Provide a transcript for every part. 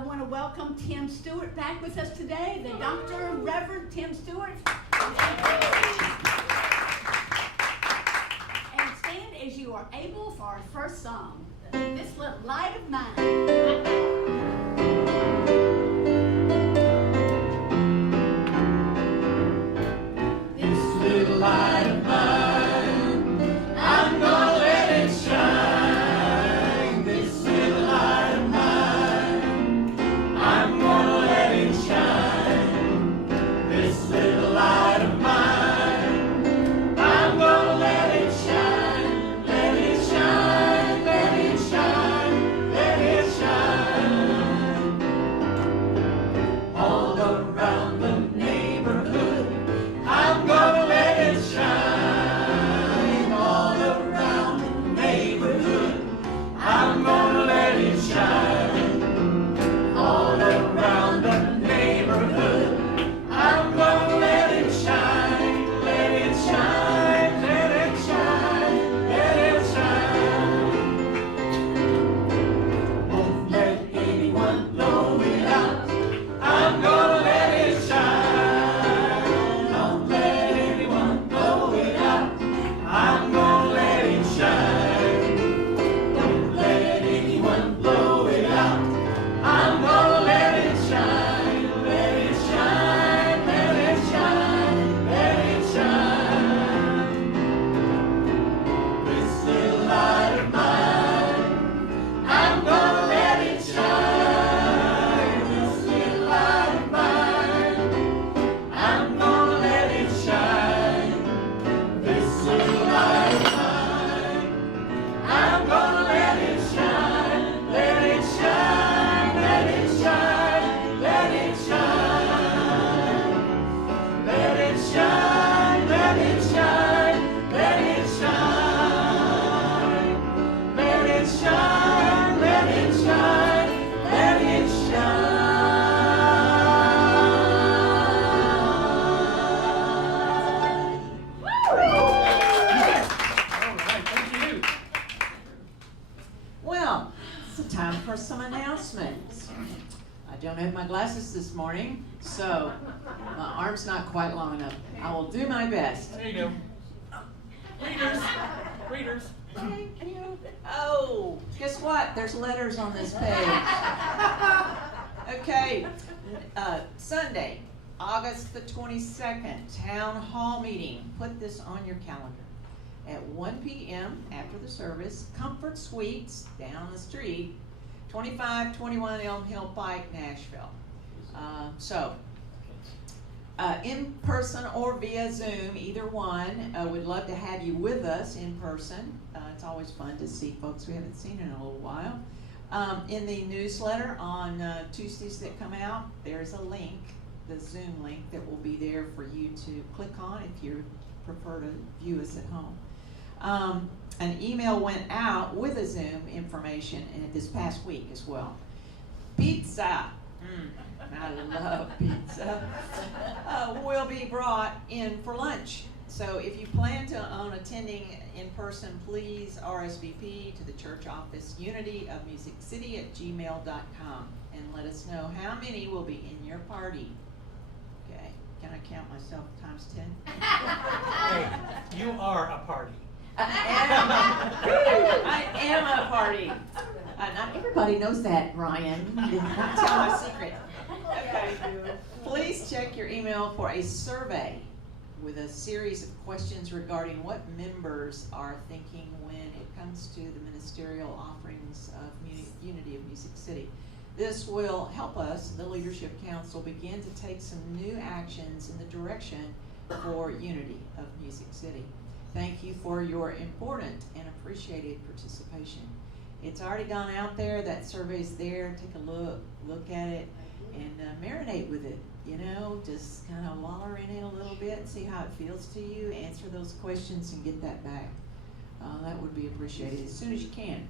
I want to welcome Tim Stewart back with us today, the Dr. Reverend Tim Stewart. And stand as you are able for our first song, This Little Light of Mine. Let it shine. glasses this morning, so my arm's not quite long enough. I will do my best. There you go. Readers. Thank you. Oh, guess what? There's letters on this page. Okay, Sunday, August the 22nd, Town Hall meeting. Put this on your calendar. At 1 p.m. after the service, Comfort Suites down the street, 2521 Elm Hill Pike, Nashville. In person or via Zoom, either one. We'd love to have you with us in person. It's always fun to see folks we haven't seen in a little while. In the newsletter on Tuesdays that come out, there's a link, the Zoom link, that will be there for you to click on if you prefer to view us at home. An email went out with a Zoom information this past week as well. Pizza. I love pizza. Will be brought in for lunch. So if you plan on attending in person, please RSVP to the church office, unityofmusiccity@gmail.com, and let us know how many will be in your party. Okay, can I count myself times 10? Hey, you are a party. I am a party. Not everybody knows that, Ryan. You did not tell my secret. Okay. Please check your email for a survey with a series of questions regarding what members are thinking when it comes to the ministerial offerings of Unity of Music City. This will help us, the Leadership Council, begin to take some new actions in the direction for Unity of Music City. Thank you for your important and appreciated participation. It's already gone out there. That survey's there. Take a look at it, and marinate with it. You know, just kind of waller in it a little bit, see how it feels to you. Answer those questions and get that back. That would be appreciated as soon as you can.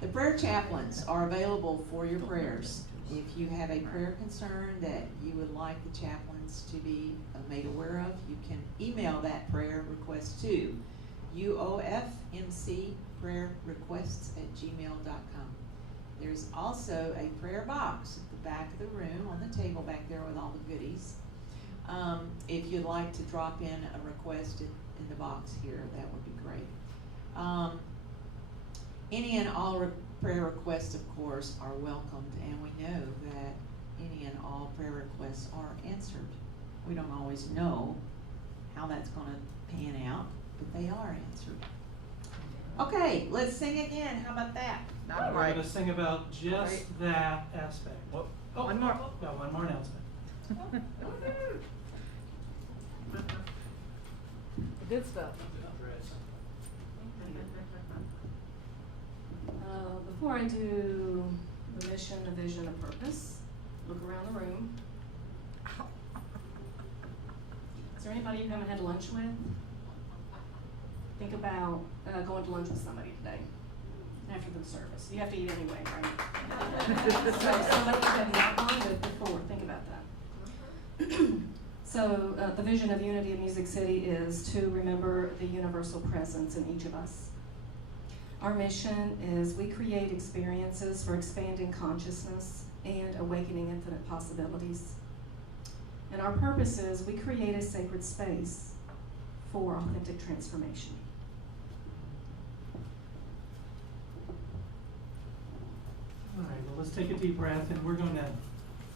The prayer chaplains are available for your prayers. If you have a prayer concern that you would like the chaplains to be made aware of, you can email that prayer request to uofmcprayerrequests@gmail.com. There's also a prayer box at the back of the room on the table back there with all the goodies. If you'd like to drop in a request in the box here, that would be great. Any and all prayer requests, of course, are welcomed, and we know that any and all prayer requests are answered. We don't always know how that's going to pan out, but they are answered. Okay, let's sing again. How about that? We're going to sing about just that aspect. Oh, One more. Got one more announcement. Good stuff. Before I do the mission, the vision, the purpose, look around the room. Is there anybody you've never had lunch with? Think about going to lunch with somebody today after the service. You have to eat anyway, right? So somebody you have not gone with before, think about that. So the vision of Unity of Music City is to remember the universal presence in each of us. Our mission is we create experiences for expanding consciousness and awakening infinite possibilities. And our purpose is we create a sacred space for authentic transformation. All right, well, let's take a deep breath, and we're going to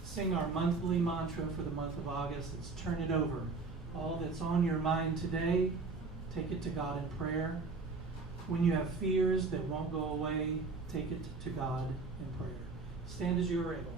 sing our monthly mantra for the month of August. It's turn it over. All that's on your mind today, take it to God in prayer. When you have fears that won't go away, take it to God in prayer. Stand as you are able.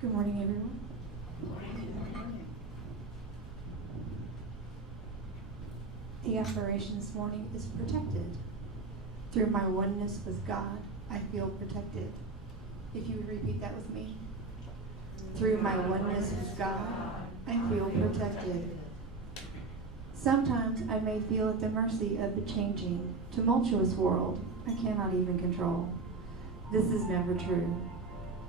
Good morning, everyone. The affirmation this morning is protected. Through my oneness with God, I feel protected. If you would repeat that with me. Through my oneness with God, I feel protected. Sometimes I may feel at the mercy of the changing, tumultuous world I cannot even control. This is never true.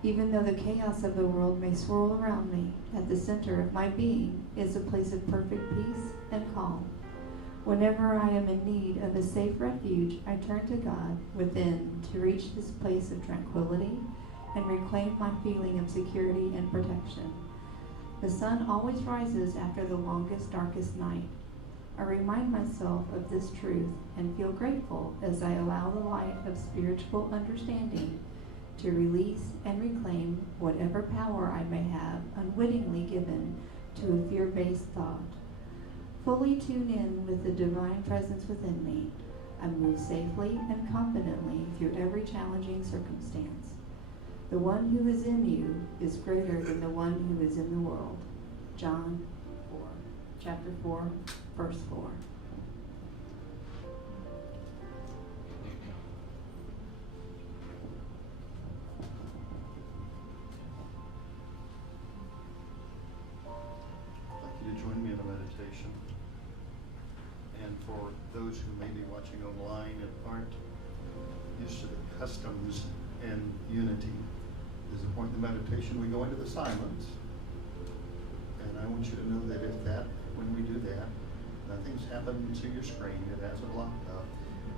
Even though the chaos of the world may swirl around me, at the center of my being is a place of perfect peace and calm. Whenever I am in need of a safe refuge, I turn to God within to reach this place of tranquility and reclaim my feeling of security and protection. The sun always rises after the longest, darkest night. I remind myself of this truth and feel grateful as I allow the light of spiritual understanding to release and reclaim whatever power I may have unwittingly given to a fear-based thought. Fully tune in with the divine presence within me, I move safely and confidently through every challenging circumstance. The one who is in you is greater than the one who is in the world. John 4, chapter 4, verse 4. I'd like you to join me in a meditation. And for those who may be watching online and aren't used to the customs and unity, this is the point in the meditation we go into the silence. And I want you to know that when we do that, nothing's happened to your screen, it hasn't locked up.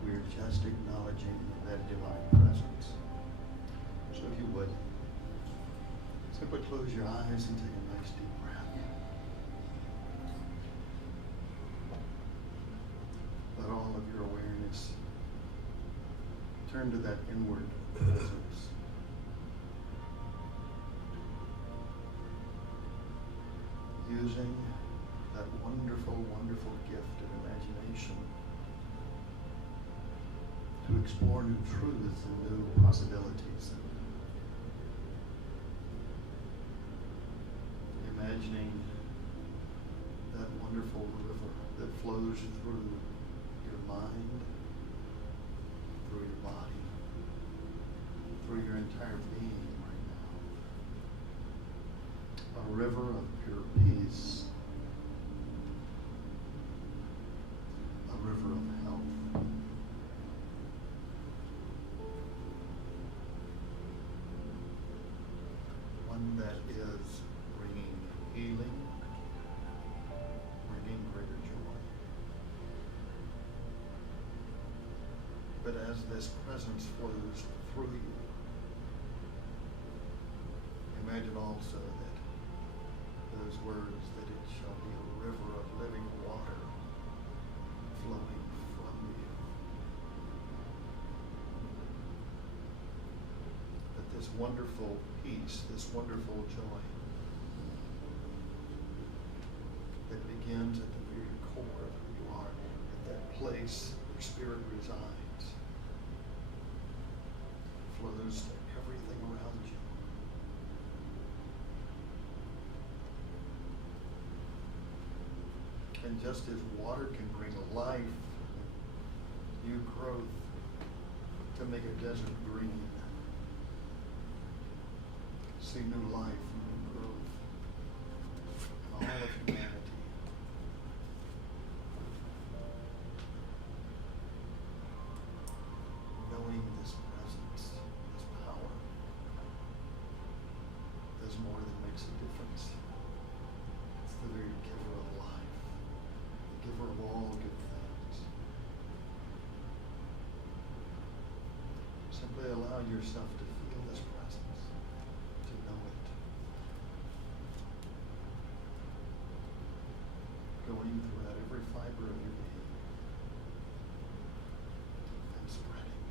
We're just acknowledging that divine presence. So if you would, simply close your eyes and take a nice deep breath. Let all of your awareness turn to that inward presence. Using that wonderful, wonderful gift of imagination to explore new truths and new possibilities. Imagining that wonderful river that flows through your mind, through your body, through your entire being right now. A river of pure peace, a river of health, one that is bringing healing, bringing greater joy. But as this presence flows through you, imagine also that those words, that it shall be a river of living water flowing from you. That this wonderful peace, this wonderful joy that begins at the very core of who you are, at that place where spirit resides, flows to everything around you. And just as water can bring life, new growth, to make a desert green, see new life, new growth, in all of humanity. Knowing this presence, this power, does more than makes a difference. It's the very giver of life, the giver of all good things. Simply allow yourself to feel this presence, to know it. Going throughout every fiber of your being and spreading.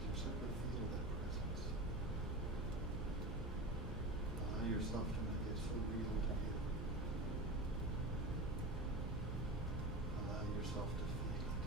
You simply feel that presence. Allow yourself to make it so real to you. Allow yourself to feel it.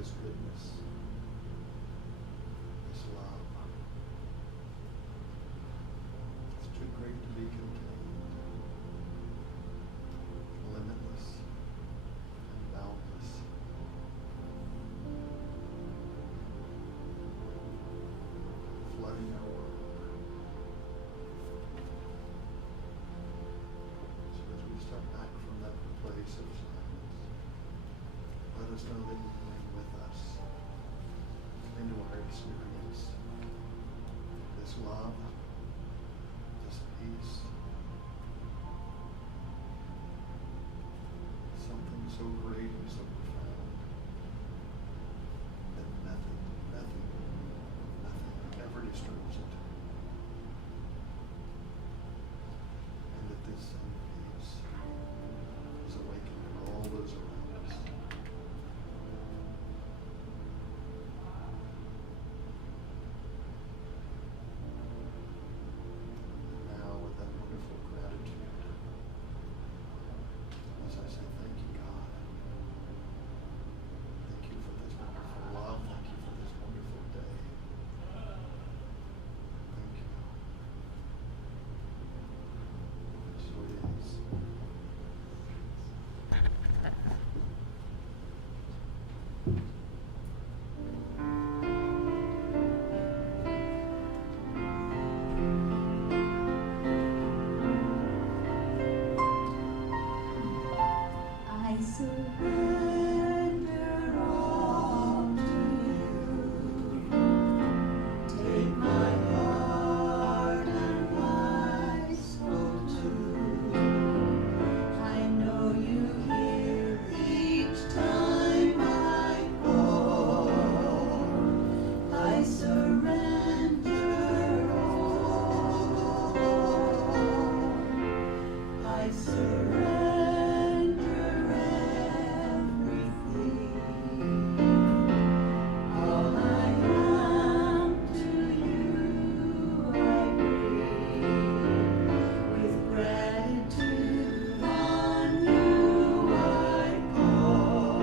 this goodness, this love. It's too great to be contained, limitless and boundless. Flooding our world. So as we step back from that place of silence, let us know that you bring with us into our experience this love, this peace, something so great and so profound that nothing ever disturbs it. And that this same peace is awakening all those around us. Now, with that wonderful gratitude, as I say, thank you, God. Thank you for this wonderful love. Thank you for this wonderful day. Thank you. So it is. I surrender all to you. Take my heart and my soul too. I know you hear each time I call. I surrender all. I surrender everything. All I am to you I bring. With gratitude on you I call.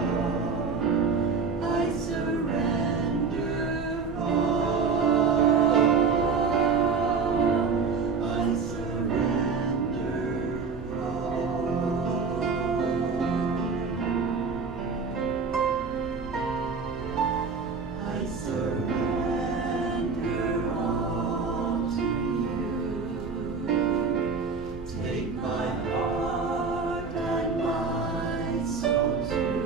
I surrender all. I surrender all. I surrender all to you. Take my heart and my soul too.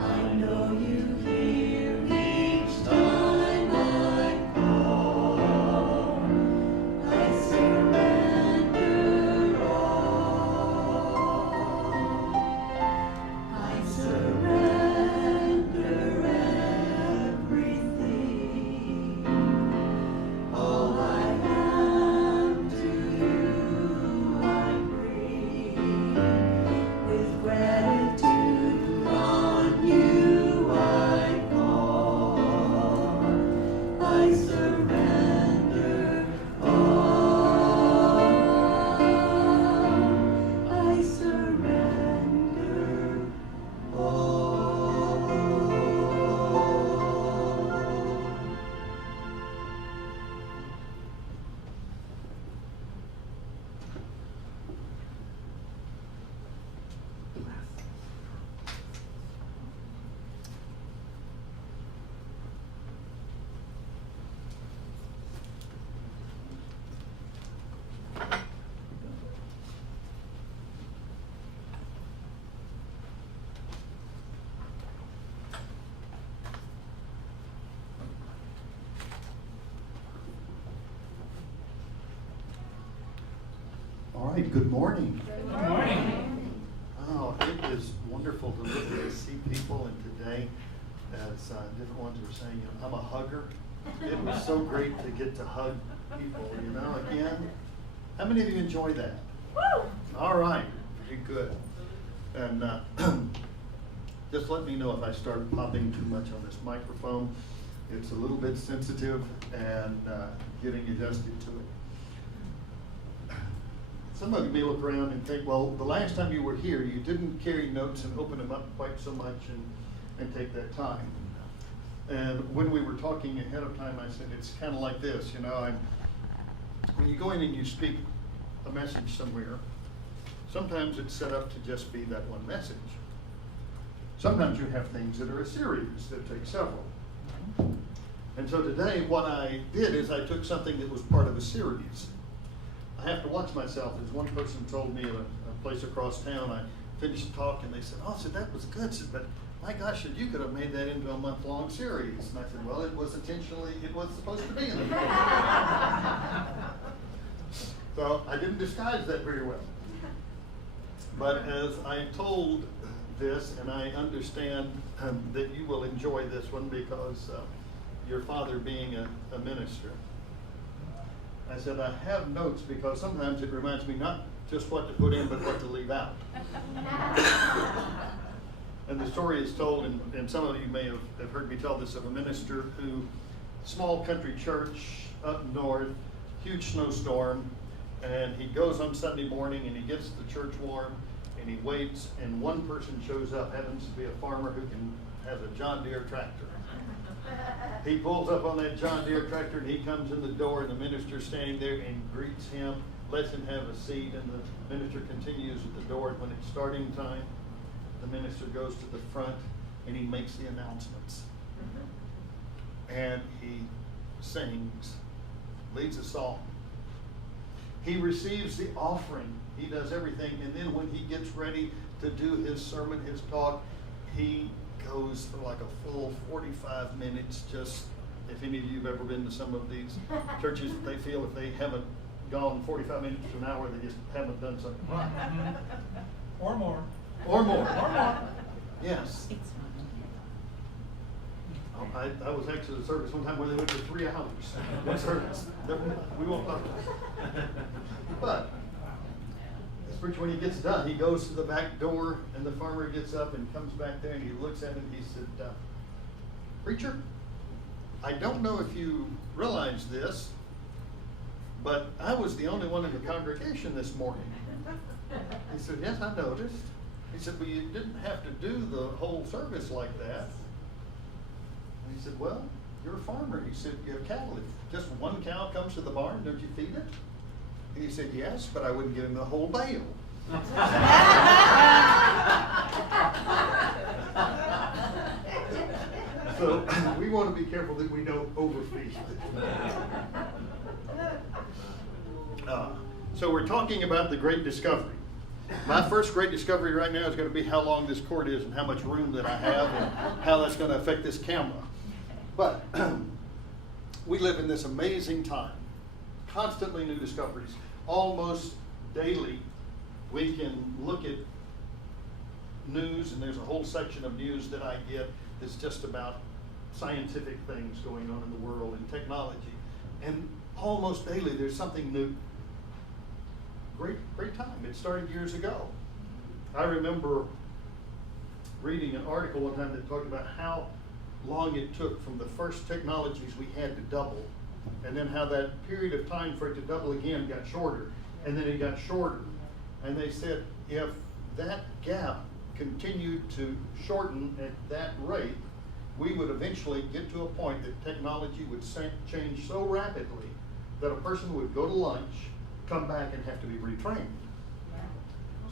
I know you hear each time I call. I surrender all. I surrender everything. All I am to you I bring. With gratitude on you I call. I surrender all. I surrender all. All right, good morning. Good morning. Oh, it is wonderful to look and see people, and today, as different ones were saying, you know, I'm a hugger. It was so great to get to hug people, you know, again. How many of you enjoy that? All right, very good. And just let me know if I start popping too much on this microphone. It's a little bit sensitive and getting adjusted to it. Some of you may look around and think, well, the last time you were here, you didn't carry notes and open them up quite so much, and take that time. And when we were talking ahead of time, I said, it's kind of like this, you know, when you go in and you speak a message somewhere, sometimes it's set up to just be that one message. Sometimes you have things that are a series that take several. And so today what I did is I took something that was part of a series. I have to watch myself. As one person told me at a place across town, I finished the talk and they said, oh, I said, that was good, I said, but my gosh, said, you could have made that into a month-long series. And I said, well, it was supposed to be in the So I didn't disguise that very well. But as I told this, and I understand that you will enjoy this one because your father being a minister, I said, I have notes because sometimes it reminds me not just what to put in, but what to leave out. And the story is told, and some of you may have heard me tell this, of a minister who, small country church up north, huge snowstorm, and he goes on Sunday morning and he gets the church warm and he waits, and one person shows up, happens to be a farmer who has a John Deere tractor. He pulls up on that John Deere tractor and he comes in the door and the minister's standing there and greets him, lets him have a seat, and the minister continues at the door. And when it's starting time, the minister goes to the front and he makes the announcements. And he sings, leads a song. He receives the offering. He does everything. And then when he gets ready to do his sermon, his talk, he goes for like a full 45 minutes. Just, if any of you have ever been to some of these churches, they feel if they haven't gone 45 minutes to an hour, they just haven't done something right. Or more. Or more. Or more. Yes. I was actually at a service one time where they went for 3 hours. One service. We won't talk about it. But this preacher, when he gets done, he goes to the back door, and the farmer gets up and comes back there, and he looks at him and he said, preacher, I don't know if you realize this, but I was the only one in the congregation this morning. He said, yes, I noticed. He said, well, you didn't have to do the whole service like that. And he said, well, you're a farmer. He said, you have cattle. If just one cow comes to the barn, don't you feed it? And he said, yes, but I wouldn't give him the whole bale. So we want to be careful that we don't overfeed. So we're talking about the Great Discovery. My first great discovery right now is going to be how long this cord is and how much room that I have and how that's going to affect this camera. But we live in this amazing time. Constantly new discoveries. Almost daily we can look at news, and there's a whole section of news that I get that's just about scientific things going on in the world and technology. And almost daily there's something new. Great time. It started years ago. I remember reading an article one time that talked about how long it took from the first technologies we had to double, and then how that period of time for it to double again got shorter, and then it got shorter. And they said if that gap continued to shorten at that rate, we would eventually get to a point that technology would change so rapidly that a person would go to lunch, come back, and have to be retrained.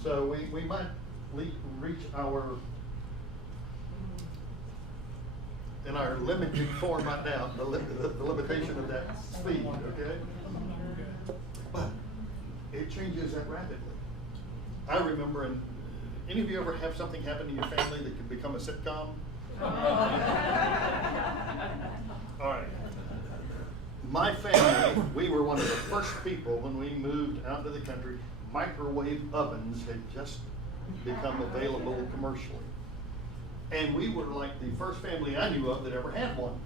So we might reach in our limited form right now, the limitation of that speed, okay? But it changes that rapidly. I remember, and any of you ever have something happen in your family that could become a sitcom? All right. My family, we were one of the first people when we moved out to the country. Microwave ovens had just become available commercially. And we were like the first family I knew of that ever had one.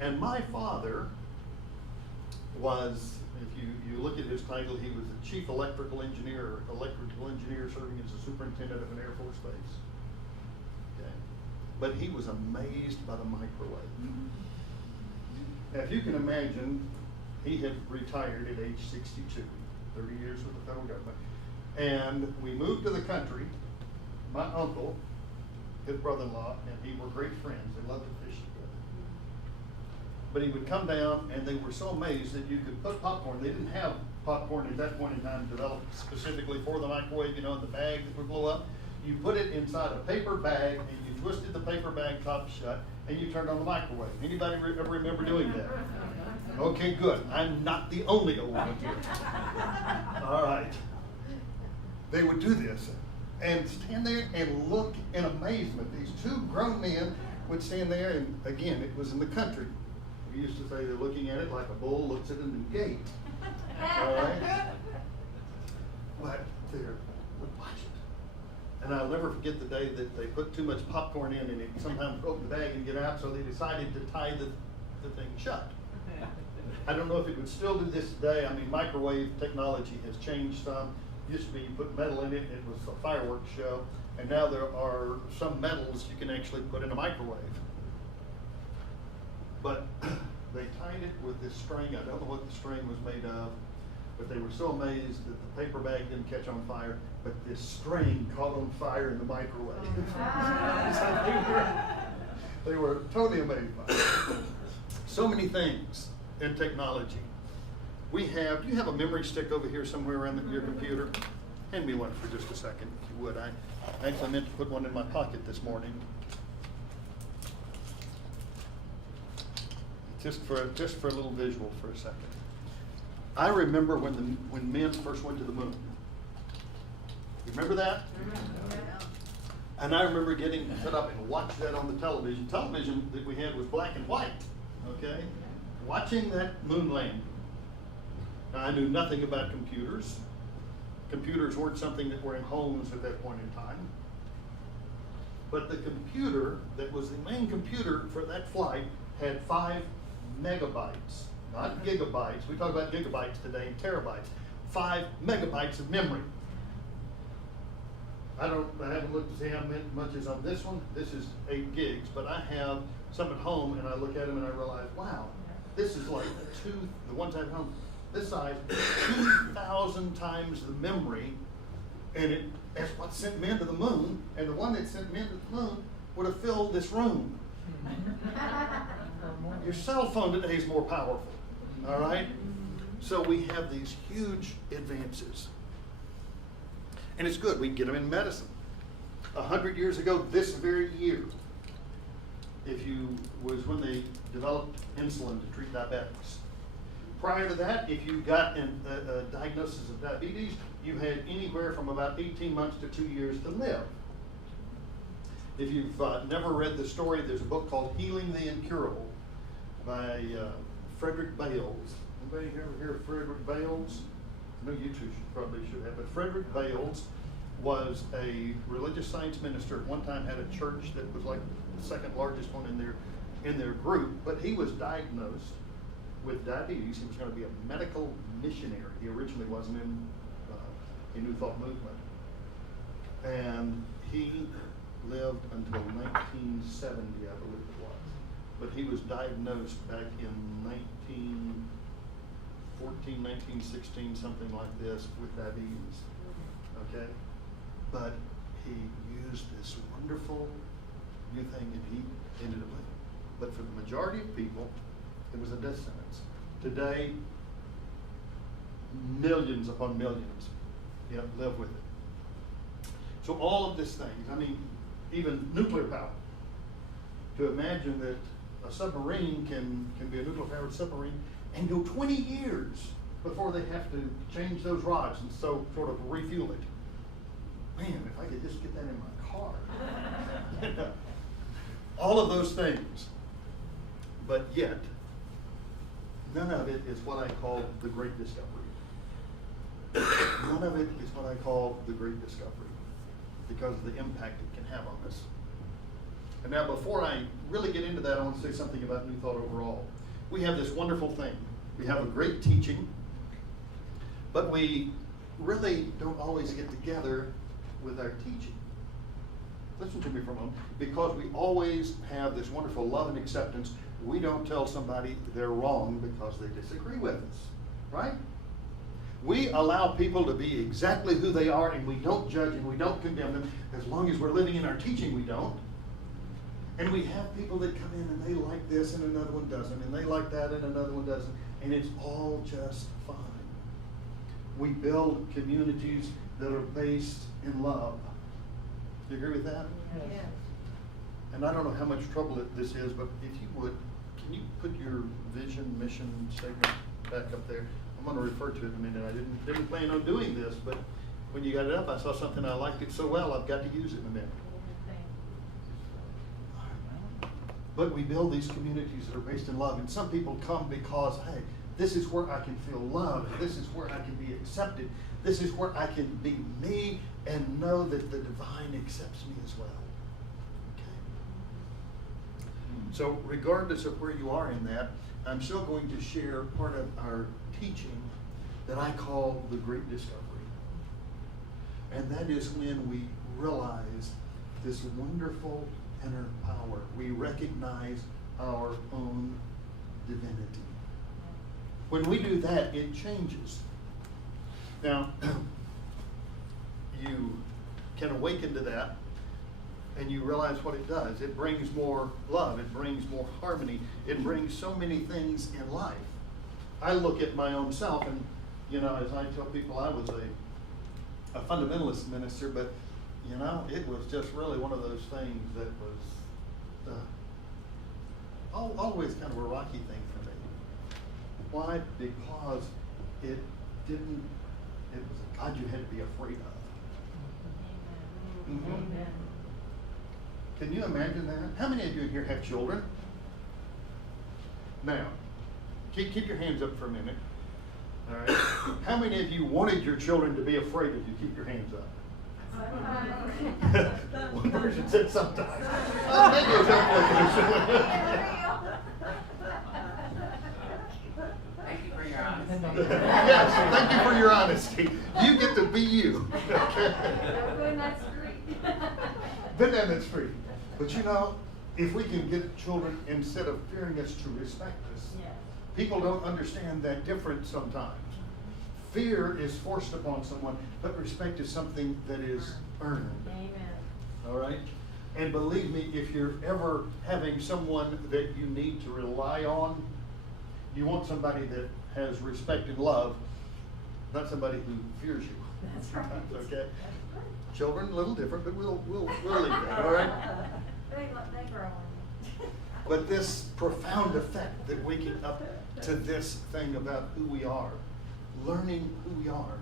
And my father was, if you look at his title, he was the chief electrical engineer serving as the superintendent of an Air Force base. Okay. But he was amazed by the microwave. Now, if you can imagine, he had retired at age 62, 30 years with the federal government. And we moved to the country. My uncle his brother-in-law, and he were great friends. They loved to fish together. But he would come down, and they were so amazed that you could put popcorn. They didn't have popcorn at that point in time developed specifically for the microwave, in the bag that would blow up. You put it inside a paper bag, and you twisted the paper bag top shut, and you turned on the microwave. Anybody ever remember doing that? Okay, good. I'm not the only old one here. All right. They would do this and stand there and look in amazement. These two grown men would stand there, and again, it was in the country. We used to say they're looking at it like a bull looks at a new gate. All right? But they would watch it. And I'll never forget the day that they put too much popcorn in, and it sometimes broke the bag and get out, so they decided to tie the thing shut. I don't know if it would still do this today. I mean, microwave technology has changed some. Used to be you put metal in it, it was a fireworks show, and now there are some metals you can actually put in a microwave. But they tied it with this string. I don't know what the string was made of, but they were so amazed that the paper bag didn't catch on fire, but this string caught on fire in the microwave. So they were totally amazed by it. So many things in technology. Do you have a memory stick over here somewhere around your computer? Hand me one for just a second, if you would. I actually meant to put one in my pocket this morning. Just for a little visual for a second. I remember when men first went to the moon. You remember that? And I remember getting set up and watch that on the television. Television that we had was black and white, okay? Watching that moon landing. Now, I knew nothing about computers. Computers weren't something that were in homes at that point in time. But the computer that was the main computer for that flight had 5 megabytes, not gigabytes. We talk about gigabytes today and terabytes. 5 megabytes of memory. I haven't looked to see how much is on this one. This is 8 gigs, but I have some at home, and I look at them and I realize, wow, this is like the ones I have at home, this size, 2,000 times the memory, and that's what sent men to the moon, and the one that sent men to the moon would have filled this room. Your cell phone today is more powerful, all right? So we have these huge advances. And it's good, we can get them in medicine. 100 years ago, this very year, was when they developed insulin to treat diabetics. Prior to that, if you got a diagnosis of diabetes, you had anywhere from about 18 months to 2 years to live. If you've never read the story, there's a book called Healing the Incurable by Frederick Bales. Anybody ever hear of Frederick Bales? I know you two probably should have, but Frederick Bales was a religious science minister. At one time had a church that was like the second largest one in their group, but he was diagnosed with diabetes. He was going to be a medical missionary. He originally wasn't in the New Thought movement. And he lived until 1970, I believe it was. But he was diagnosed back in 1914, 1916, something like this, with diabetes. Okay? But he used this wonderful new thing, and he ended up living. But for the majority of people, it was a death sentence. Today, millions upon millions live with it. So all of these things, I mean, even nuclear power. To imagine that a submarine can be a nuclear powered submarine and go 20 years before they have to change those rods and so sort of refuel it. Man, if I could just get that in my car. All of those things. But yet, none of it is what I call the great discovery. None of it is what I call the great discovery because of the impact it can have on us. And now before I really get into that, I want to say something about New Thought overall. We have this wonderful thing. We have a great teaching, but we really don't always get together with our teaching. Listen to me for a moment. Because we always have this wonderful love and acceptance, we don't tell somebody they're wrong because they disagree with us, right? We allow people to be exactly who they are, and we don't judge and we don't condemn them. As long as we're living in our teaching, we don't. And we have people that come in and they like this and another one doesn't, and they like that and another one doesn't, and it's all just fine. We build communities that are based in love. Do you agree with that? Yes. And I don't know how much trouble this is, but if you would, can you put your vision, mission statement back up there? I'm going to refer to it in a minute. I didn't plan on doing this, but when you got it up, I saw something, I liked it so well, I've got to use it in a minute. But we build these communities that are based in love, and some people come because, hey, this is where I can feel love, this is where I can be accepted, this is where I can be me and know that the divine accepts me as well. Okay? So regardless of where you are in that, I'm still going to share part of our teaching that I call the Great Discovery. And that is when we realize this wonderful inner power. We recognize our own divinity. When we do that, it changes. Now, you can awaken to that, and you realize what it does. It brings more love. It brings more harmony. It brings so many things in life. I look at my own self, and as I tell people, I was a fundamentalist minister, but it was just really one of those things that was always kind of a rocky thing for me. Why? Because it was a God you had to be afraid of. Mm-hmm. Amen. Can you imagine that? How many of you here have children? Now, keep your hands up for a minute. All right. How many of you wanted your children to be afraid of you? Keep your hands up. One person said sometimes. Maybe it's Thank you for your honesty. Yes, thank you for your honesty. You get to be you. Okay? Been down that street. But if we can get children, instead of fearing us, to respect us, people don't understand that difference sometimes. Fear is forced upon someone, but respect is something that is earned. Amen. All right? And believe me, if you're ever having someone that you need to rely on, you want somebody that has respect and love, not somebody who fears you. That's right. Okay? Children, a little different, but we'll leave that, all right? They grow on you. But this profound effect that waking up to this thing about who we are, learning who we are.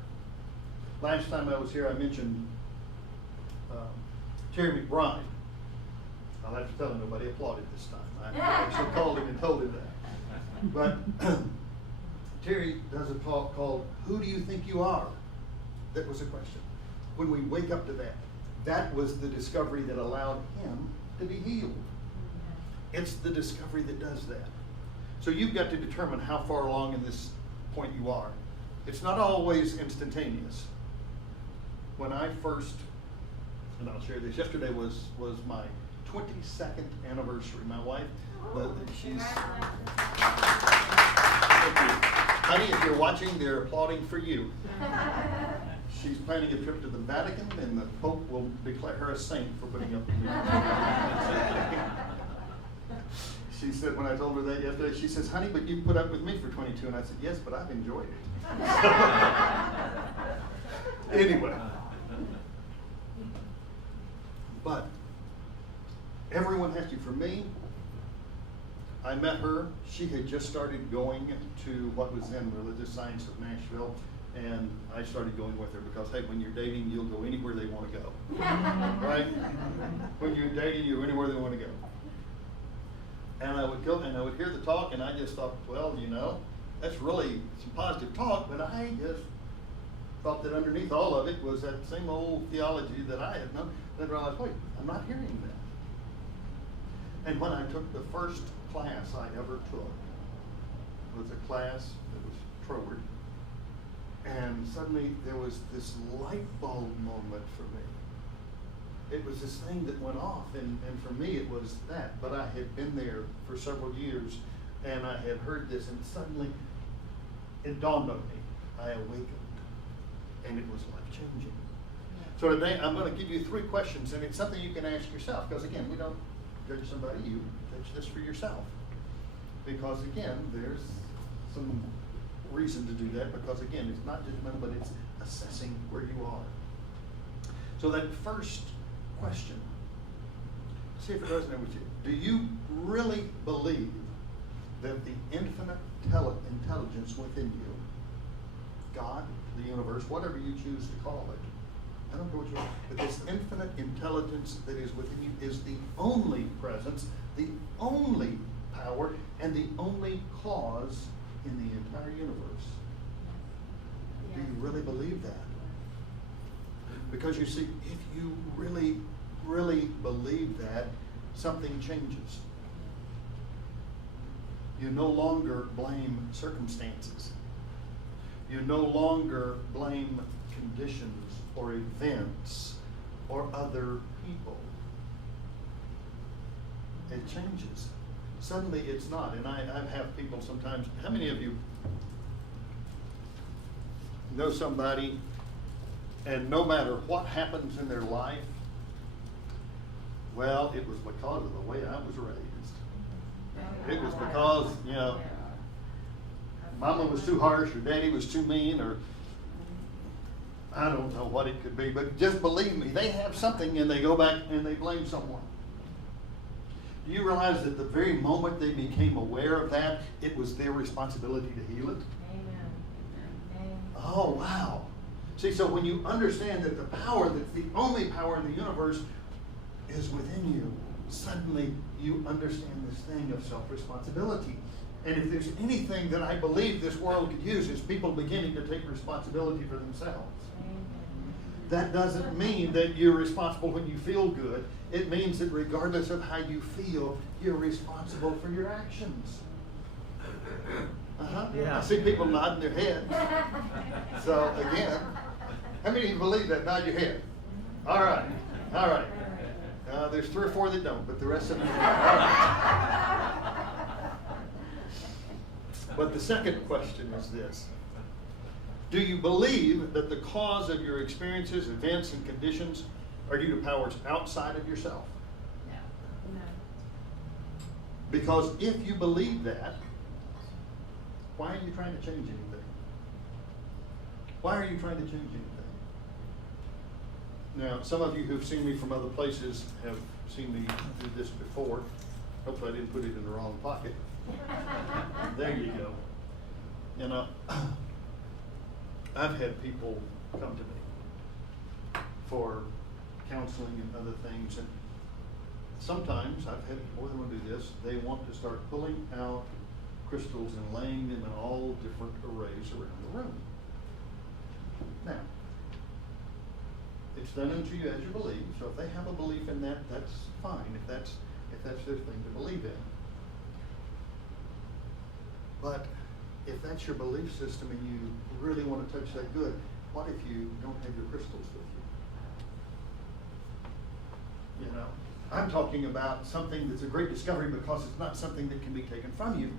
Last time I was here, I mentioned Terry McBride. I'll have to tell him nobody applauded this time. I actually called him and told him that. But Terry does a talk called "Who Do You Think You Are?" That was a question. When we wake up to that, that was the discovery that allowed him to be healed. It's the discovery that does that. So you've got to determine how far along in this point you are. It's not always instantaneous. When I first, and I'll share this, yesterday was my 22nd anniversary. My wife, she's, honey, if you're watching, they're applauding for you. She's planning a trip to the Vatican, and the Pope will declare her a saint for putting up with me. She said, when I told her that yesterday, she says, honey, but you put up with me for 22. And I said, yes, but I've enjoyed it. Anyway. But everyone has to. For me, I met her. She had just started going to what was then Religious Science of Nashville. And I started going with her because, hey, when you're dating, you'll go anywhere they want to go. Right? When you're dating, you go anywhere they want to go. And I would go and I would hear the talk, and I just thought, well, that's really some positive talk, but I just thought that underneath all of it was that same old theology that I had known. Then I realized, wait, I'm not hearing that. And when I took the first class I ever took, it was a class that was Troward, and suddenly there was this light bulb moment for me. It was this thing that went off, and for me it was that. But I had been there for several years, and I had heard this, and suddenly it dawned on me. I awakened, and it was life-changing. So today I'm going to give you 3 questions, and it's something you can ask yourself, because again, we don't judge somebody, you judge this for yourself. Because again, there's some reason to do that, because again, it's not judgmental, but it's assessing where you are. So that first question, see if it resonates with you. Do you really believe that the infinite intelligence within you, God, the universe, whatever you choose to call it, I don't know what you want, but this infinite intelligence that is within you is the only presence, the only power, and the only cause in the entire universe? Do you really believe that? Because you see, if you really, really believe that, something changes. You no longer blame circumstances. You no longer blame conditions or events or other people. It changes. Suddenly it's not. And I have people sometimes, how many of you know somebody and no matter what happens in their life, well, it was because of the way I was raised. It was because, you know, mama was too harsh or daddy was too mean, or I don't know what it could be, but just believe me, they have something and they go back and they blame someone. Do you realize that the very moment they became aware of that, it was their responsibility to heal it? Amen. Oh, wow. See, so when you understand that the power, that's the only power in the universe, is within you, suddenly you understand this thing of self-responsibility. And if there's anything that I believe this world could use, is people beginning to take responsibility for themselves. That doesn't mean that you're responsible when you feel good. It means that regardless of how you feel, you're responsible for your actions. Yeah. I see people nodding their head. So again, how many of you believe that? Nod your head. All right. All right. There's 3 or 4 that don't, but the rest of them do. All right. But the second question is this. Do you believe that the cause of your experiences, events, and conditions are due to powers outside of yourself? No. Because if you believe that, why are you trying to change anything? Why are you trying to change anything? Now, some of you who've seen me from other places have seen me do this before. Hopefully I didn't put it in the wrong pocket. There you go. You know, I've had people come to me for counseling and other things, and sometimes I've had more than one do this. They want to start pulling out crystals and laying them in all different arrays around the room. Now, it's done unto you as you believe. So if they have a belief in that, that's fine. If that's their thing to believe in. But if that's your belief system and you really want to touch that good, what if you don't have your crystals with you? You know, I'm talking about something that's a great discovery because it's not something that can be taken from you.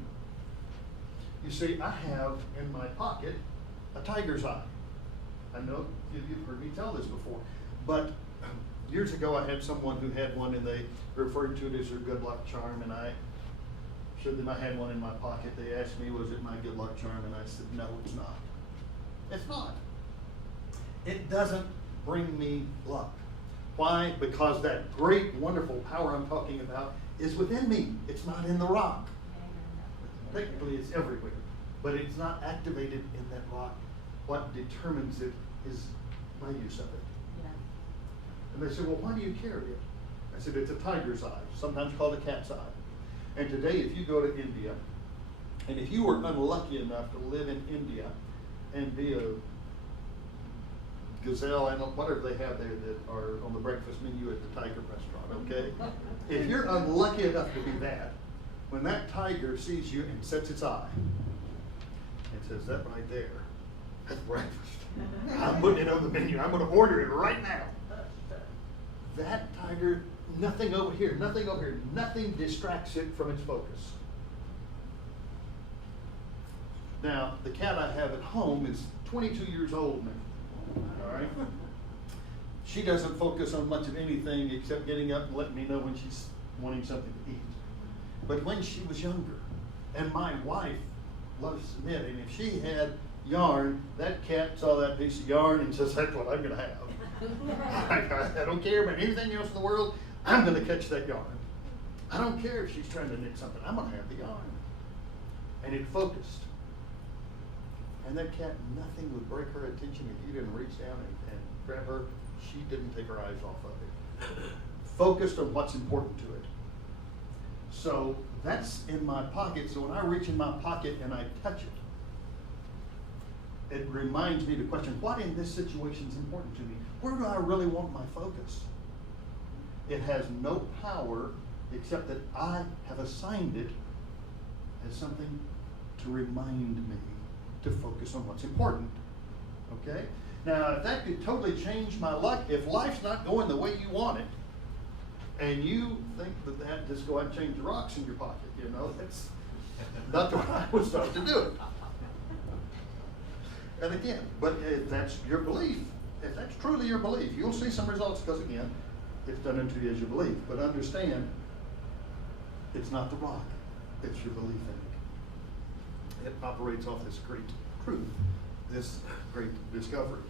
You see, I have in my pocket a tiger's eye. I know you've heard me tell this before, but years ago I had someone who had one and they referred to it as their good luck charm, and I showed them I had one in my pocket. They asked me, was it my good luck charm? And I said, no, it's not. It's not. It doesn't bring me luck. Why? Because that great, wonderful power I'm talking about is within me. It's not in the rock. Technically, it's everywhere, but it's not activated in that rock. What determines it is my use of it. Yeah. And they said, well, why do you carry it? I said, it's a tiger's eye, sometimes called a cat's eye. And today, if you go to India, and if you were unlucky enough to live in India and be a gazelle, and whatever they have there that are on the breakfast menu at the tiger restaurant, okay? If you're unlucky enough to be that, when that tiger sees you and sets its eye, and says, that right there, that's breakfast. I'm putting it on the menu. I'm going to order it right now. That tiger, nothing over here, nothing over here, nothing distracts it from its focus. Now, the cat I have at home is 22 years old now. All right? She doesn't focus on much of anything except getting up and letting me know when she's wanting something to eat. But when she was younger, and my wife loves to knit, and if she had yarn, that cat saw that piece of yarn and says, that's what I'm gonna have. I don't care about anything else in the world, I'm gonna catch that yarn. I don't care if she's trying to knit something, I'm gonna have the yarn. And it focused. And that cat, nothing would break her attention if you didn't reach down and grab her. She didn't take her eyes off of it. Focused on what's important to it. So that's in my pocket. So when I reach in my pocket and I touch it, it reminds me to question, what in this situation is important to me? Where do I really want my focus? It has no power except that I have assigned it as something to remind me to focus on what's important. Okay? Now, if that could totally change my luck, if life's not going the way you want it, and you think that just go out and change the rocks in your pocket, you know, that's not the way I would start to do it. And again, but if that's your belief, if that's truly your belief, you'll see some results because again, it's done into you as you believe. But understand, it's not the rock, it's your belief in it. It operates off this great truth, this great discovery.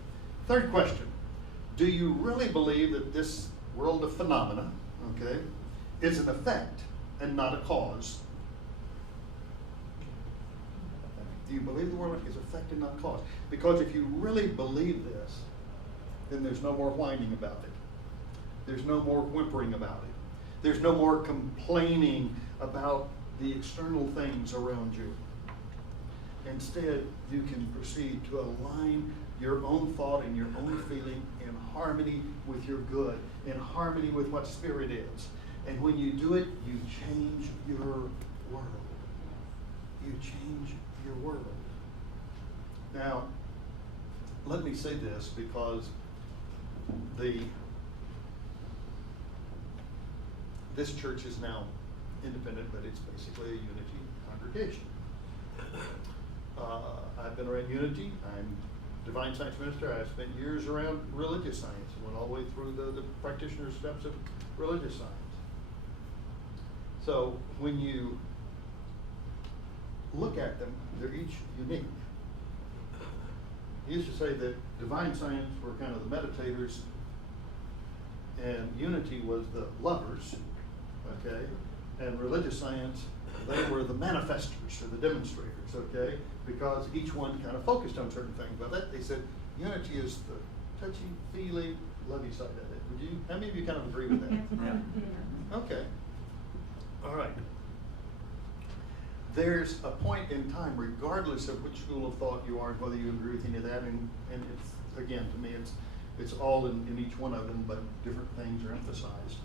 Third question, do you really believe that this world of phenomena, okay, is an effect and not a cause? Do you believe the world is effect and not cause? Because if you really believe this, then there's no more whining about it. There's no more whimpering about it. There's no more complaining about the external things around you. Instead, you can proceed to align your own thought and your own feeling in harmony with your good, in harmony with what Spirit is. And when you do it, you change your world. You change your world. Now, let me say this because this church is now independent, but it's basically a unity congregation. I've been around unity. I'm divine science minister. I spent years around religious science. Went all the way through the practitioner steps of religious science. So when you look at them, they're each unique. He used to say that divine science were kind of the meditators and unity was the lovers, okay? And religious science, they were the manifestors or the demonstrators, okay? Because each one kind of focused on certain things. By that, they said unity is the touchy-feely, lovey side of it. Would you? How many of you kind of agree with that? Yeah. Okay. All right. There's a point in time, regardless of which school of thought you are, whether you agree with any of that, and it's, again, to me, it's all in each one of them, but different things are emphasized.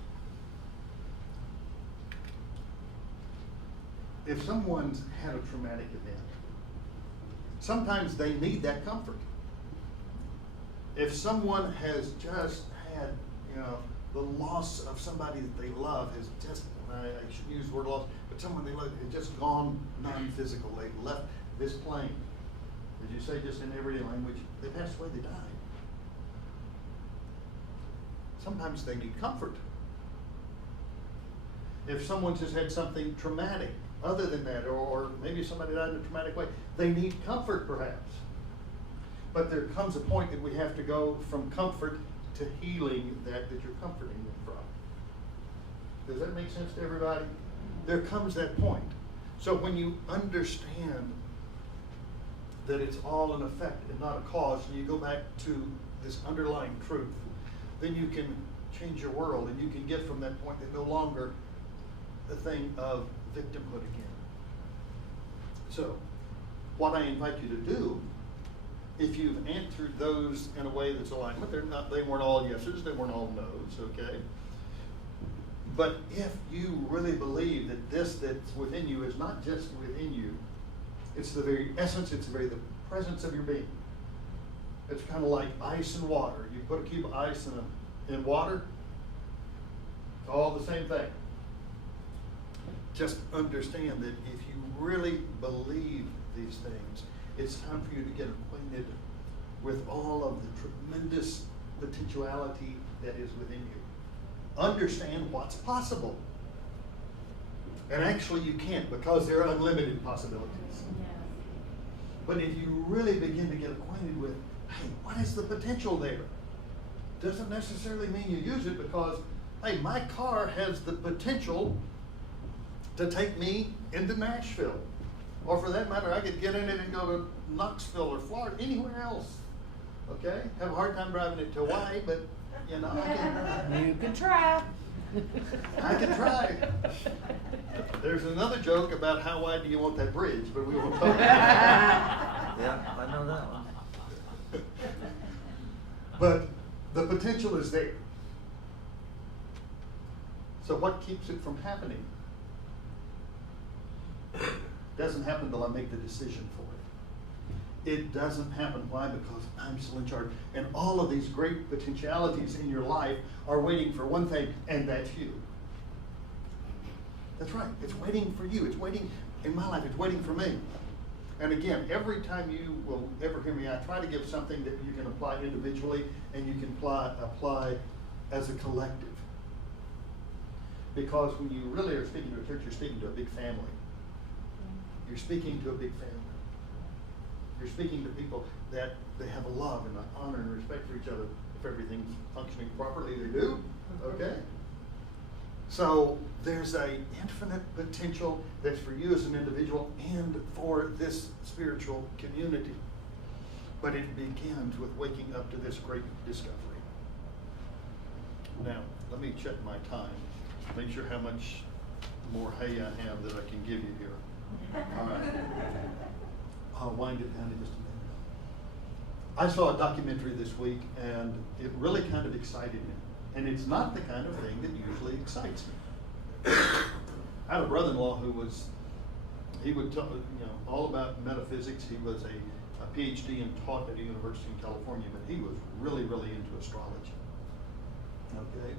If someone's had a traumatic event, sometimes they need that comfort. If someone has just had, you know, the loss of somebody that they love has just, I shouldn't use the word loss, but someone they love has just gone non-physical. They left this plane. As you say just in everyday language, they passed away, they died. Sometimes they need comfort. If someone's just had something traumatic, other than that, or maybe somebody died in a traumatic way, they need comfort perhaps. But there comes a point that we have to go from comfort to healing that you're comforting them from. Does that make sense to everybody? There comes that point. So when you understand that it's all an effect and not a cause, and you go back to this underlying truth, then you can change your world and you can get from that point that no longer the thing of victimhood again. So, what I invite you to do, if you've answered those in a way that's aligned, but they weren't all yeses, they weren't all nos, okay? But if you really believe that this that's within you is not just within you, it's the very essence, it's the presence of your being. It's kind of like ice and water. You put a cube of ice in water, it's all the same thing. Just understand that if you really believe these things, it's time for you to get acquainted with all of the tremendous potentiality that is within you. Understand what's possible. And actually you can't, because there are unlimited possibilities. But if you really begin to get acquainted with, hey, what is the potential there? Doesn't necessarily mean you use it, because, hey, my car has the potential to take me into Nashville. Or for that matter, I could get in it and go to Knoxville or Florida, anywhere else. Okay? Have a hard time driving it to Hawaii, but, you know, You can try. I can try. There's another joke about how wide do you want that bridge, but we won't talk about that. Yeah, I know that one. But the potential is there. So what keeps it from happening? Doesn't happen till I make the decision for it. It doesn't happen. Why? Because I'm still in charge. And all of these great potentialities in your life are waiting for one thing, and that's you. That's right. It's waiting for you. It's waiting, in my life, it's waiting for me. And again, every time you will ever hear me, I try to give something that you can apply individually and you can apply as a collective. Because when you really are speaking to a church, you're speaking to a big family. You're speaking to a big family. You're speaking to people that they have a love and an honor and respect for each other. If everything's functioning properly, they do. Okay? So there's an infinite potential that's for you as an individual and for this spiritual community. But it begins with waking up to this great discovery. Now, let me check my time. Make sure how much more hay I have that I can give you here. All right. I'll wind it down in just a minute. I saw a documentary this week, and it really kind of excited me. And it's not the kind of thing that usually excites me. I had a brother-in-law who he would talk, all about metaphysics. He was a PhD and taught at a university in California, but he was really, really into astrology. Okay?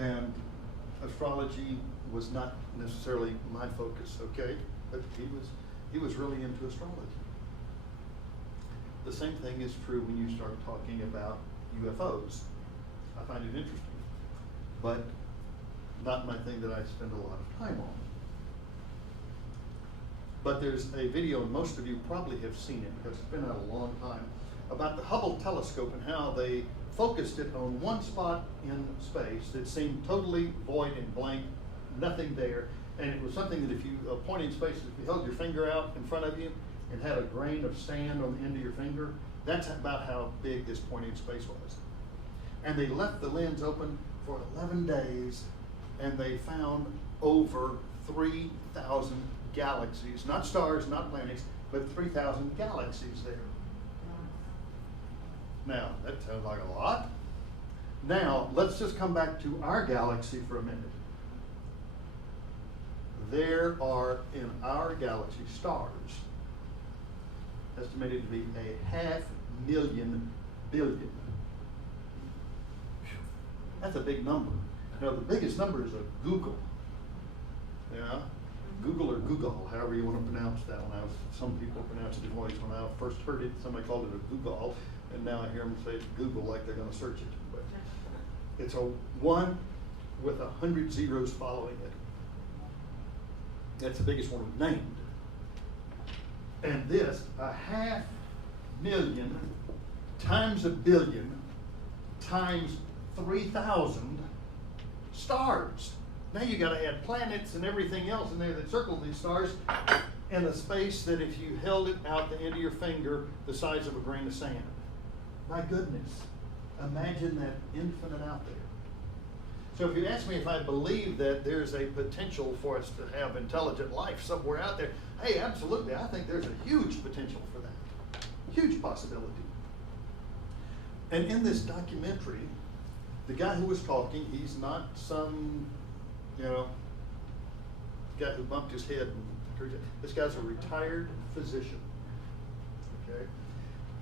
And astrology was not necessarily my focus, okay? But he was really into astrology. The same thing is true when you start talking about UFOs. I find it interesting, but not my thing that I spend a lot of time on. But there's a video, and most of you probably have seen it because it's been out a long time, about the Hubble telescope and how they focused it on one spot in space that seemed totally void and blank, nothing there. And it was something that if you point in space, if you held your finger out in front of you and had a grain of sand on the end of your finger, that's about how big this point in space was. And they left the lens open for 11 days, and they found over 3,000 galaxies, not stars, not planets, but 3,000 galaxies there. Now, that sounds like a lot. Now, let's just come back to our galaxy for a minute. There are in our galaxy stars estimated to be 500,000 billion. That's a big number. Now, the biggest number is a Google. Yeah? Google or Google, however you want to pronounce that one. Some people pronounce it different ways. When I first heard it, somebody called it a Google, and now I hear them say it's Google like they're going to search it. But it's a 1 with 100 zeros following it. That's the biggest one named. And this, 500,000 times a billion times 3,000 stars. Now you got to add planets and everything else in there that circle these stars in a space that if you held it out the end of your finger, the size of a grain of sand. My goodness, imagine that infinite out there. So if you ask me if I believe that there's a potential for us to have intelligent life somewhere out there, hey, absolutely. I think there's a huge potential for that. Huge possibility. And in this documentary, the guy who was talking, he's not some, guy who bumped his head. This guy's a retired physician. Okay?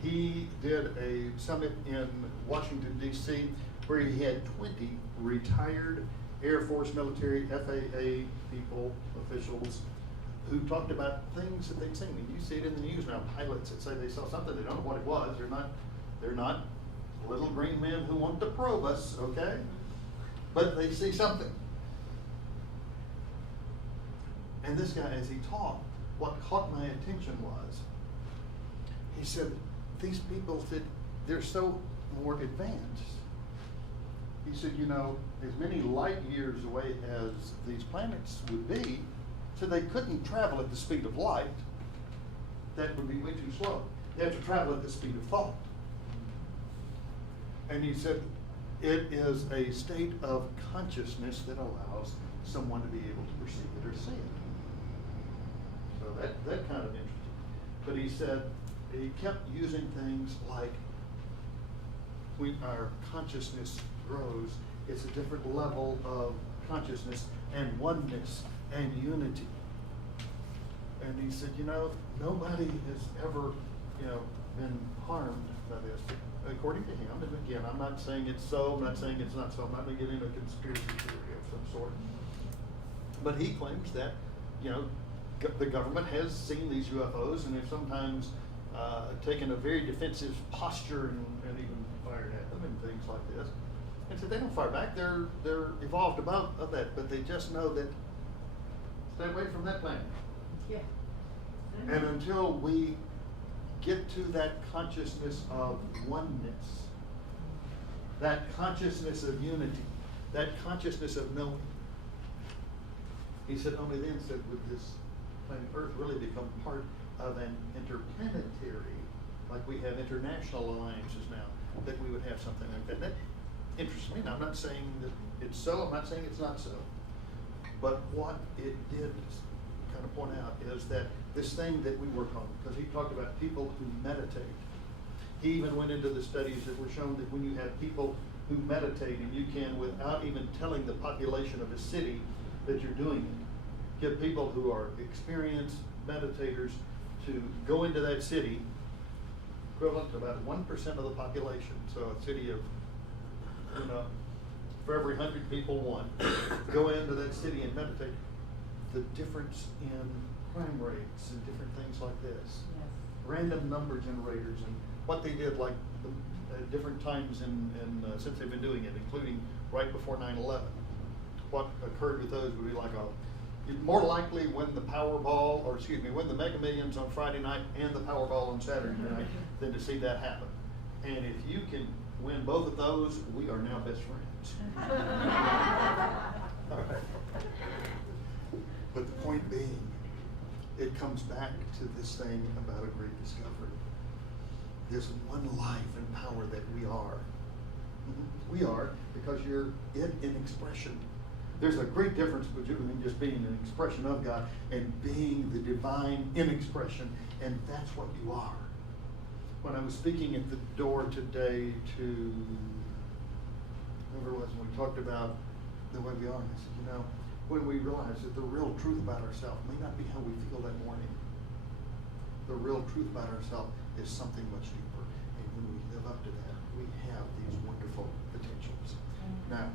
He did a summit in Washington, D.C., where he had 20 retired Air Force, military, FAA people, officials, who talked about things that they'd seen. I mean, you see it in the news now, pilots that say they saw something, they don't know what it was. They're not little green men who want to probe us, okay? But they see something. And this guy, as he talked, what caught my attention was, he said, these people said, they're so more advanced. He said, you know, as many light years away as these planets would be, so they couldn't travel at the speed of light. That would be way too slow. They have to travel at the speed of thought. And he said, it is a state of consciousness that allows someone to be able to perceive it or see it. So that kind of interesting. But he said, he kept using things like, when our consciousness grows, it's a different level of consciousness and oneness and unity. And he said, you know, nobody has ever, you know, been harmed by this, according to him. And again, I'm not saying it's so, I'm not saying it's not so, I'm not going to get into a conspiracy theory of some sort. But he claims that, you know, the government has seen these UFOs and have sometimes taken a very defensive posture and even fired at them and things like this. And so they don't fire back, they're evolved above of that, but they just know that stay away from that planet. Yeah. And until we get to that consciousness of oneness, that consciousness of unity, that consciousness of knowing, he said, only then said would this planet Earth really become part of an interplanetary, like we have international alliances now, that we would have something like that. And that interests me. Now, I'm not saying that it's so, I'm not saying it's not so. But what it did kind of point out is that this thing that we work on, because he talked about people who meditate. He even went into the studies that were shown that when you have people who meditate, and you can, without even telling the population of a city that you're doing it, get people who are experienced meditators to go into that city, equivalent to about 1% of the population. So a city of, you know, for every 100 people, one. Go into that city and meditate. The difference in crime rates and different things like this. Yes. Random number generators and what they did, like at different times since they've been doing it, including right before 9/11. What occurred with those would be like more likely win the Powerball, or excuse me, win the Mega Millions on Friday night and the Powerball on Saturday night than to see that happen. And if you can win both of those, we are now best friends. All right. But the point being, it comes back to this thing about a great discovery. This one life and power that we are. We are, because you're it in expression. There's a great difference between just being an expression of God and being the divine in expression, and that's what you are. When I was speaking at the door today to whoever it was, and we talked about the way we are, and I said, you know, when we realize that the real truth about ourselves may not be how we feel that morning. The real truth about ourselves is something much deeper, and when we live up to that, we have these wonderful potentials. Now,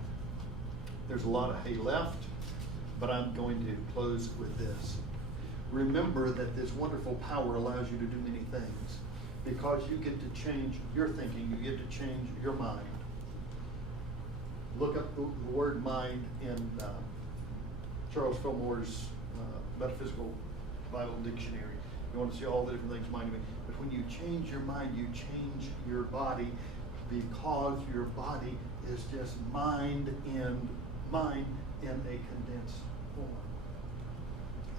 there's a lot of hay left, but I'm going to close with this. Remember that this wonderful power allows you to do many things, because you get to change your thinking, you get to change your mind. Look up the word mind in Charles Fillmore's Metaphysical Bible Dictionary. You want to see all the different things mind mean. But when you change your mind, you change your body, because your body is just mind in a condensed form.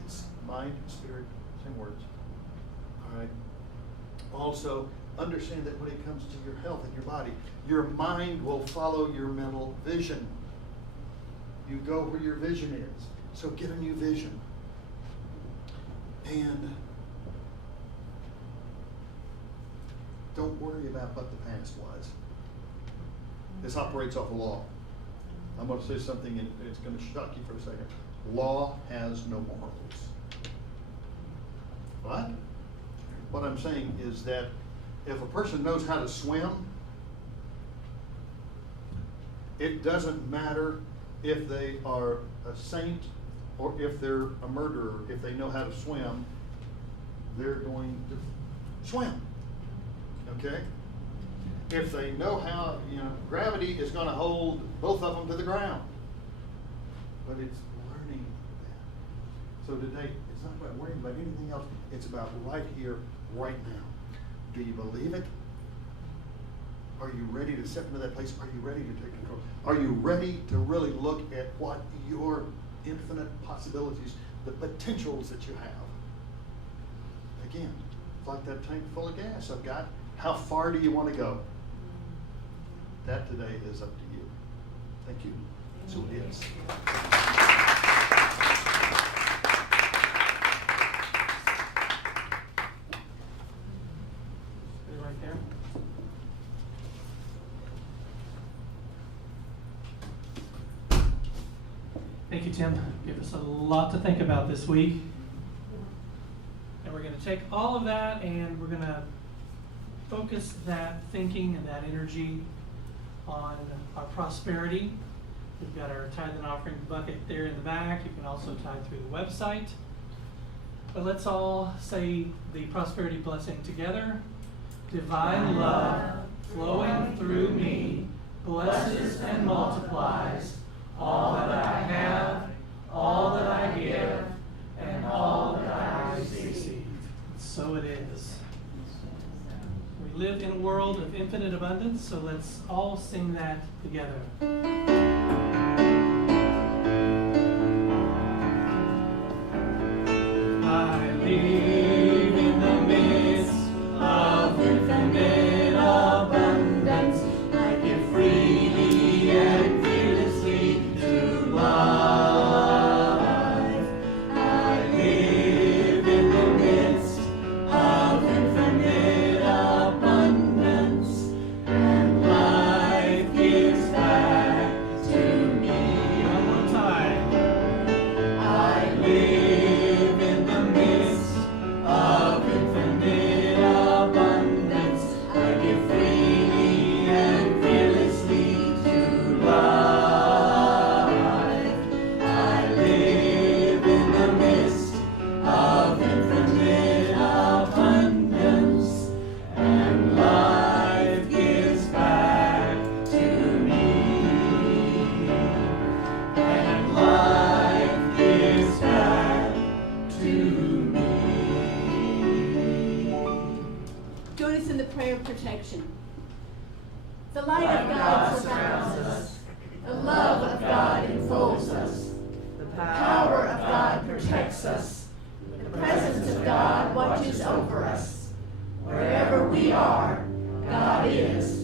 It's mind, spirit, same words. All right. Also, understand that when it comes to your health and your body, your mind will follow your mental vision. You go where your vision is. So get a new vision. And don't worry about what the past was. This operates off of law. I'm going to say something and it's going to shock you for a second. Law has no morals. What? What I'm saying is that if a person knows how to swim, it doesn't matter if they are a saint or if they're a murderer. If they know how to swim, they're going to swim. Okay? If they know how, gravity is going to hold both of them to the ground. But it's learning that. So today, it's not about worrying about anything else. It's about right here, right now. Do you believe it? Are you ready to step into that place? Are you ready to take control? Are you ready to really look at what your infinite possibilities, the potentials that you have? Again, it's like that tank full of gas I've got. How far do you want to go? That today is up to you. Thank you. So it is. Stay right there. Thank you, Tim. Give us a lot to think about this week. And we're going to take all of that and we're going to focus that thinking and that energy on our prosperity. We've got our tithe and offering bucket there in the back. You can also tithe through the website. But let's all say the prosperity blessing together. Divine love flowing through me blesses and multiplies all that I have, all that I give, and all that I receive. So it is. We live in a world of infinite abundance, so let's all sing that together. I live in the midst of infinite abundance. I give freely and fearlessly to life. I live in the midst of infinite abundance, and life gives back to me. One more time. I live in the midst of infinite abundance. I give freely and fearlessly to life. I live in the midst of infinite abundance, and life gives back to me. And life gives back to me. Join us in the prayer of protection. The light of God surrounds us. The love of God enfolds us. The power of God protects us. The presence of God watches over us. Wherever we are, God is.